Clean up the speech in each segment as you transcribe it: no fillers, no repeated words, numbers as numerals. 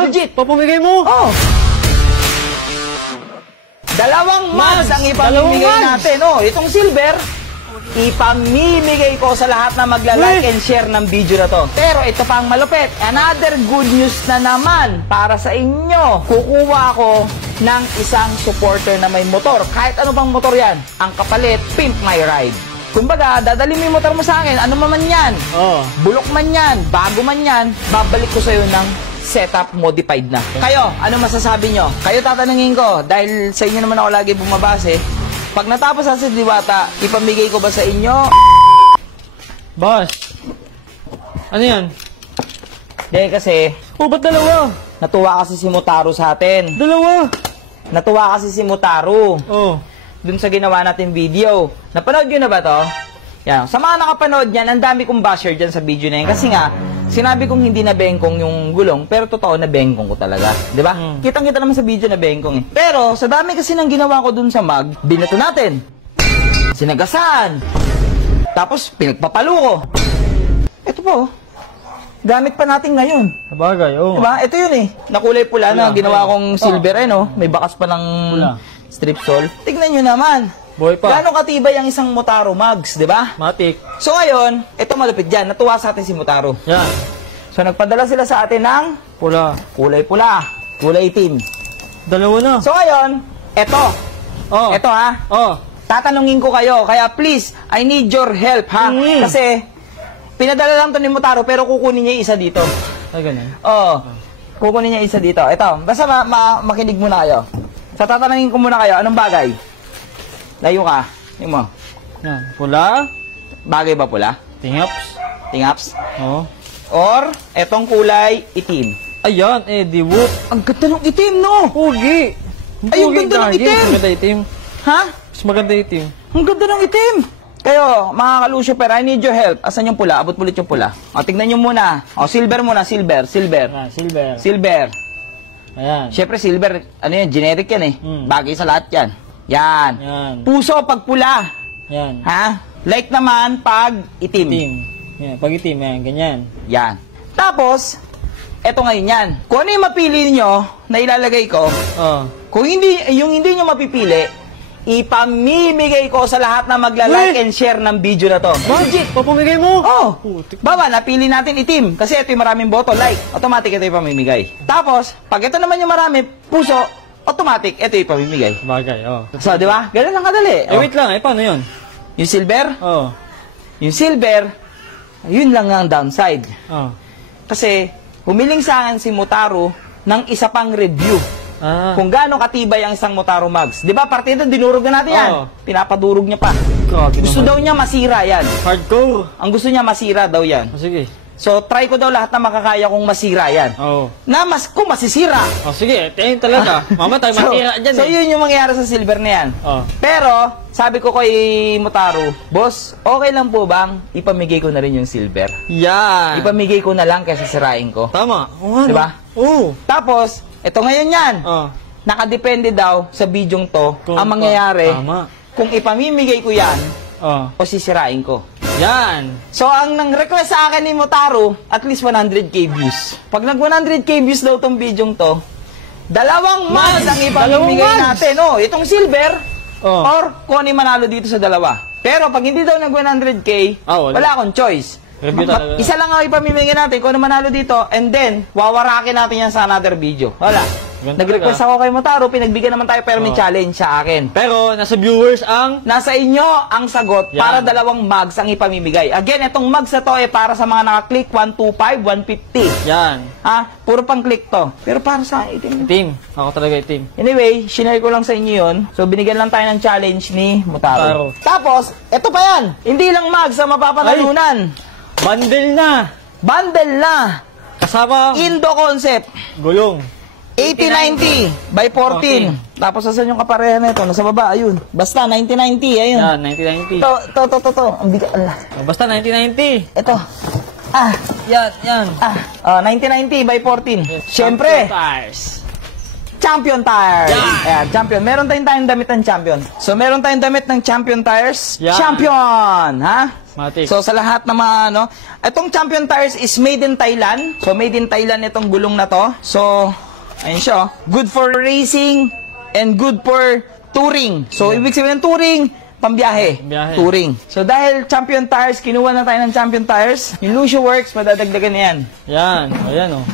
Legit, papamigay mo? Oh. Dalawang mags ang ipamimigay natin. Oh, itong silver, ipamimigay ko sa lahat na magla-like and share ng video na to. Pero ito pa ang malupit. Another good news na naman para sa inyo. Kukuha ako ng isang supporter na may motor. Kahit ano bang motor yan. Ang kapalit, Pimp My Ride. Kumbaga, dadali mo yung motor mo sa akin. Ano man yan. Bulok man yan, bago man yan, babalik ko sa'yo ng setup modified na. Kayo, ano masasabi nyo? Kayo tatanungin ko, dahil sa inyo naman ako lagi bumabase. Pag natapos sa Diwata, ipamigay ko ba sa inyo? Boss, ano yan? Dahil kasi, Ba't dalawa? natuwa kasi si Mutaro sa atin. Dalawa? Natuwa kasi si Mutaro. Dun sa ginawa natin video. Napanood nyo na ba to? Yan. Sa mga nakapanood yan, ang dami kong basher dyan sa video na yan. Kasi nga, sinabi kong hindi na bengkong yung gulong, pero totoo na bengkong ko talaga. Diba? Kitang-kita naman sa video na bengkong eh. Pero, sa dami kasi nang ginawa ko dun sa mag, binato natin. Sinagasan. Tapos, pinagpapalo ko. Ito po. Gamit pa natin ngayon. Sabagay, Diba? Ito yun eh. Nakulay pula na ginawa kong silver eh, no? May bakas pa ng strip sole. Tignan nyo naman. Buhay pa. Gano'ng katibay ang isang Mutaro mags, di ba? Matik. So ngayon, ito malupit dyan. Natuwa sa atin si Mutaro. Yan. So nagpadala sila sa atin ng Pula. kulay pula, kulay itim. Dalawa na. So ngayon, ito. Ito ha. Tatanungin ko kayo. Kaya please, I need your help ha. Kasi, pinadala lang to ni Mutaro pero kukunin niya yung isa dito. Ay, ganun. Kukunin niya isa dito. Ito, basta makinig muna kayo. So tatanungin ko muna kayo, anong bagay? Layo ka. Tingnan mo. Yan. Pula. Bagay ba pula? Tingaps. Tingaps? Oo. Or, etong kulay itim. Ayan, di wood. Ang ganda ng itim, no? Pugi. Ay, ang ganda ng itim. Mas maganda itim. Ha? Mas maganda itim. Ang ganda ng itim. Kayo, mga kalusyper, I need your help. Asan yung pula? Abot ulit yung pula. O, tignan nyo muna. O, silver muna, silver. Silver. Silver. Ayan. Siyempre, silver, ano yan, generic yan eh. Bagay sa lahat yan. Yan. Puso pag pula. Yan. Ha? Like naman pag itim. Yan. Pag itim, yan. Ganyan. Yan. Tapos, eto ngayon yan. Kung ano yung mapili niyo na ilalagay ko, kung yung hindi nyo mapipili, ipamimigay ko sa lahat na magla-like and share ng video na to. Legit, papamigay mo? Baba, napili natin itim. Kasi ito yung maraming boto, like. Automatic ito yung pamimigay. Tapos, pag ito naman yung marami, puso, automatic, ito yung pamimigay. Bagay, So, di ba? Ganun lang kadali. Wait lang, paano yun? Yung silver? Yung silver, yun lang ang downside. Kasi, humiling sa akin si Mutaro ng isa pang review. Kung gaano katibay ang isang Mutaro mags. Di ba, partida, dinurog na natin yan. Pinapadurog niya pa. Gusto daw niya masira yan. Hardcore. Ang gusto niya masira daw yan. Sige. So, try ko daw lahat na makakaya kong masira yan. Kung masisira. Sige, tingin talaga. Mamatay, matira dyan So, yun yung mangyayari sa silver na yan. Pero, sabi ko kay Mutaro, boss, okay lang po bang ipamigay ko na rin yung silver? Yan. Ipamigay ko na lang kaysa sirain ko. Tama. Diba? Tapos, ito ngayon yan. Nakadepende daw sa bidyong to ang mangyayari kung ipamimigay ko yan o sisirain ko. Yan. So, ang nang-request sa akin ni Mutaro, at least 100k views. Pag nag 100k views daw tong bidyong to, dalawang mags ang ipamimigay natin. Itong silver, or kung ano yung manalo dito sa dalawa. Pero pag hindi daw nag 100k, wala akong choice. Isa lang ang ipamimigay natin kung ano manalo dito, and then, wawarakin natin yan sa another video. Wala. Nag-request ako kay Mutaro, pinagbigyan naman tayo pero may challenge sa akin. Pero nasa viewers ang... Nasa inyo ang sagot para dalawang mags ang ipamimigay. Again, itong mags na to para sa mga naka-click 125, 150. Yan. Puro pang click to. Pero para sa itim. Itim. Ako talaga itim. Anyway, shinare ko lang sa inyo yun. So, binigyan lang tayo ng challenge ni Mutaro. Tapos, eto pa yan. Hindi lang mags ang mapapanalunan. Bundle na. Bundle na. Kasama Indo concept. gulong. 8090 by 14. Tapos asan yung kapareha na ito? Nasa baba, ayun. Basta 9090, ayun. Yan, 9090. To. Ang bigat. Basta 9090. Ito. Yan. 9090 by 14. Siyempre, Champion Tires. Ayan, Champion. Meron tayong damit ng Champion. So, meron tayong damit ng Champion Tires. Champion! Ha? Matic. So, sa lahat ng mga, ano, itong Champion Tires is made in Thailand. So, made in Thailand itong gulong na to. So, ayun siya. Good for racing and good for touring. So, ibig sabihin ng touring, pambiyahe. Pambiyahe. Touring. So, dahil Champion Tires, kinuha na tayo ng Champion Tires. Yung Lucio Works, madadagdagan na yan. Yan. Ayan, oh.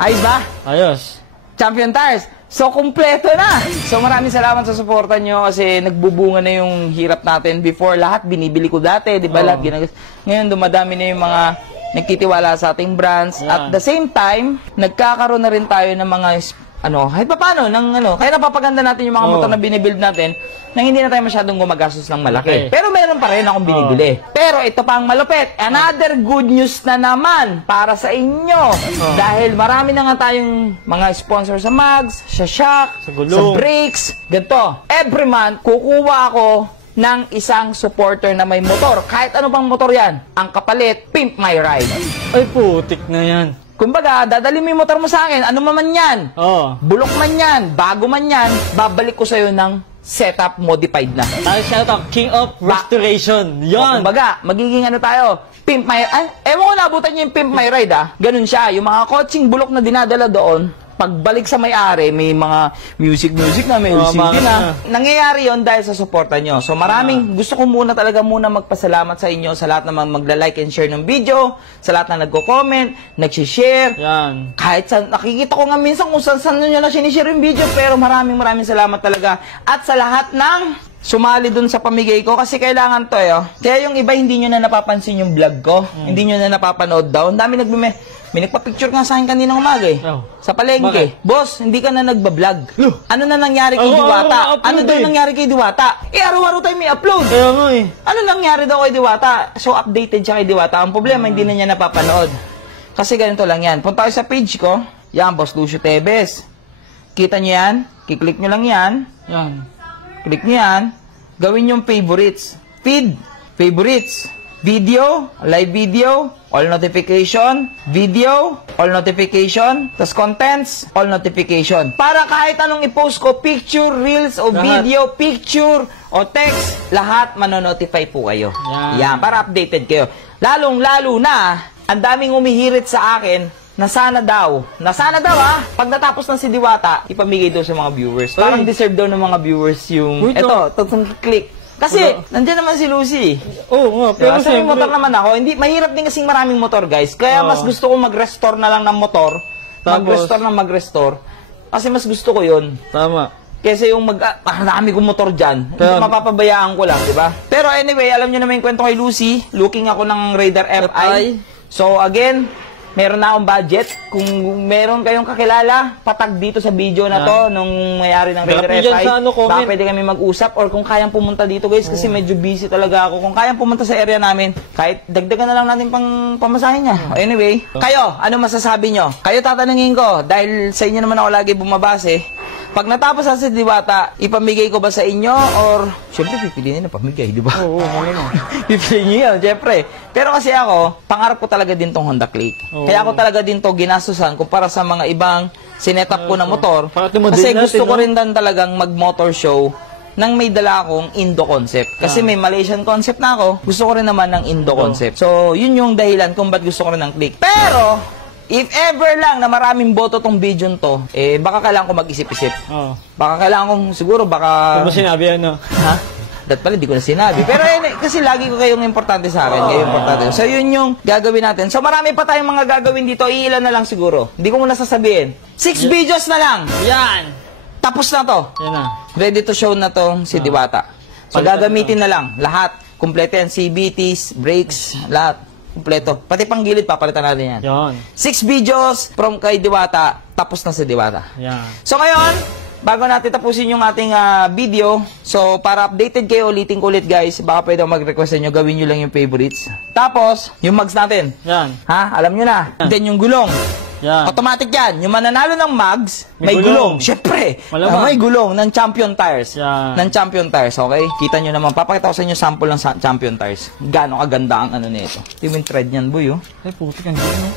Ayos ba? Ayos. Champion Tires. So, kumpleto na. So, maraming salamat sa suporta nyo kasi nagbubunga na yung hirap natin. Before, lahat binibili ko dati. Di ba? Lahat ngayon, dumadami na yung mga nagtitiwala sa ating brands. Yeah. At the same time, nagkakaroon na rin tayo ng mga, kahit pa paano, kaya napapaganda natin yung mga motor na binibuild natin nang hindi na tayo masyadong gumagastos ng malaki. Okay. Pero meron pa rin akong binibili. Pero ito pa ang malupit. Another good news na naman para sa inyo. Dahil marami na nga tayong mga sponsor sa mags, sa shock, Sa gulong, sa brakes. Ganito. Every month, kukuha ako ng isang supporter na may motor. Kahit ano pang motor yan. Ang kapalit, Pimp My Ride. Ay, putik na yan. Kumbaga, dadali mo yung motor mo sa akin. Ano man yan. Oh. Bulok man yan, bago man yan, babalik ko sa'yo ng setup modified na. Tayo siya ito, King of Restoration. Yan. Kumbaga, magiging ano tayo, Pimp My... ewan ko naabutan niyo yung Pimp My Ride, Ganun siya. Yung mga kotseng bulok na dinadala doon, pagbalik sa may-ari, may mga music na, may LCD na. Nangyayari yon dahil sa suporta nyo. So maraming, gusto ko muna magpasalamat sa inyo, sa lahat na mag-like and share ng video, sa lahat na nagko-comment, nag-share. Yan. Kahit saan, nakikita ko nga minsan kung saan nyo na sinishare yung video, pero maraming salamat talaga. At sa lahat ng sumali dun sa pamigay ko, kasi kailangan to Kaya yung iba hindi nyo na napapansin yung vlog ko, hindi nyo na napapanood daw. Ang dami may nagpa-picture nga sa akin kaninang umaga sa palengke. Bakit? Boss, hindi ka na nagbablog. Ano na nangyari kay Diwata? Ano daw nangyari kay Diwata? Araw-araw tayo may upload. Kaya nga Ano nangyari daw kay Diwata? So, updated siya kay Diwata. Ang problema, hindi na niya napapanood. Kasi ganito lang yan. Punta kayo sa page ko. Yan, Boss Lucio Tevez. Kita nyo yan? Kiklik nyo lang yan. Yan. Click nyo yan. Gawin yung favorites. Feed. Favorites. Video, live video, all notification, video, all notification, tas contents, all notification. Para kahit anong i-post ko, picture, reels, o video, picture, o text, lahat manonotify po kayo. Yan, para updated kayo. Lalong-lalo na, ang daming umihirit sa akin, na sana daw pag natapos ng si Diwata, ipamigay daw sa mga viewers. Parang deserve daw ng mga viewers yung, itong click. Kasi, nandiyan naman si Lucy. Oo nga, Pero pero sa motor naman ako, mahirap din kasing maraming motor, guys. Kaya mas gusto ko mag-restore na lang ng motor. Mag-restore. Kasi mas gusto ko yun. Tama. Kasi yung marami kong motor dyan, mapapabayaan ko lang, di ba? Pero anyway, alam nyo naman yung kwento kay Lucy. Looking ako ng Raider FI. So again, meron na akong budget. Kung meron kayong kakilala, patag dito sa video na to, nung mayari ng Raider FI, baka pwede kami mag-usap, or kung kayang pumunta dito, guys, kasi medyo busy talaga ako. Kung kayang pumunta sa area namin, kahit dagdagan na lang natin pang pamasahin niya. Anyway, kayo, ano masasabi nyo? Kayo tatanungin ko, dahil sa inyo naman ako lagi bumabase. Pag natapos sa si Diwata, ipamigay ko ba sa inyo, or syempre pipiliin na pamigay, di ba? Oo, Pipiliin nyo yan, syempre. Pero kasi ako, pangarap ko talaga din tong Honda Click. Kaya ako talaga din to ginastusan kumpara sa mga ibang sinetup ko na motor. Kasi gusto ko rin dan talagang mag-motor show nang may dala akong Indo concept. Kasi may Malaysian concept na ako, gusto ko rin naman ng Indo concept. So, yun yung dahilan kung ba't gusto ko rin ng Click. Pero, if ever lang na maraming boto tong video to, baka kailangan ko mag-isip-isip. Baka kailangan kong, siguro baka... Kung mo sinabi ano? Ha? Dat pala, di ko na sinabi. Pero kasi lagi ko kayong importante sa akin. Kayo importante. So, yun yung gagawin natin. So, marami pa tayong mga gagawin dito. Iilan na lang siguro. Hindi ko muna sasabihin. 6 videos na lang. Yan! Tapos na to. Yan na. Ready to show na tong si Diwata. So, gagamitin na lang. Lahat. Kompleto yan. CVTs, brakes, lahat. Kompleto. Pati pang gilid, papalitan natin yan. Yan. 6 videos from kay Diwata. Tapos na si Diwata. Yan. So, ngayon, bago natin tapusin yung ating video, so para updated kayo, ulitin ko ulit, guys, baka pwede mag-request sa inyo, gawin nyo lang yung favorites. Tapos, yung mags natin. Yan. Ha? Alam nyo na. Then yung gulong. Yan. Automatic yan. Yung mananalo ng mags, may gulong. Siyempre. May gulong ng Champion Tires. Yan. Ng Champion Tires, okay? Kita nyo naman. Papakita ko sa inyo sample ng Champion Tires. Gano'ng kaganda ang ano nito. Ito yung thread niyan, boy, oh. Ay, putik ang gano'n.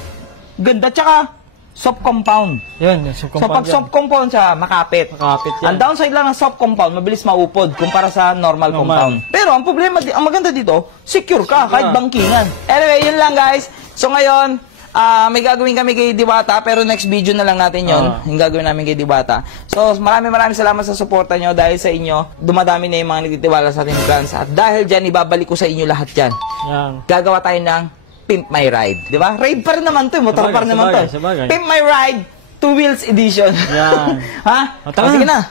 Ganda, tsaka soft compound. Yun, yung So, pag soft compound siya, makapit. Makapit yan. Ang downside lang ng soft compound, mabilis maupod kumpara sa normal compound. Pero ang problema, ang maganda dito, secure ka, kahit bangkingan. Anyway, yun lang guys. So ngayon, may gagawin kami kay Diwata, pero next video na lang natin yun. Yung gagawin namin kay Diwata. So, maraming salamat sa suporta nyo. Dahil sa inyo, dumadami na yung mga nagtitiwala sa ating brands. At dahil dyan, ibabalik ko sa inyo lahat yan. Yan. Gagawa tayo ng Pimp My Ride. Di ba? Ride pa rin naman to. Motor pa rin naman to. Sabagay. Pimp My Ride 2 Wheels Edition. Yan. Ha? O, tara Sige na. na.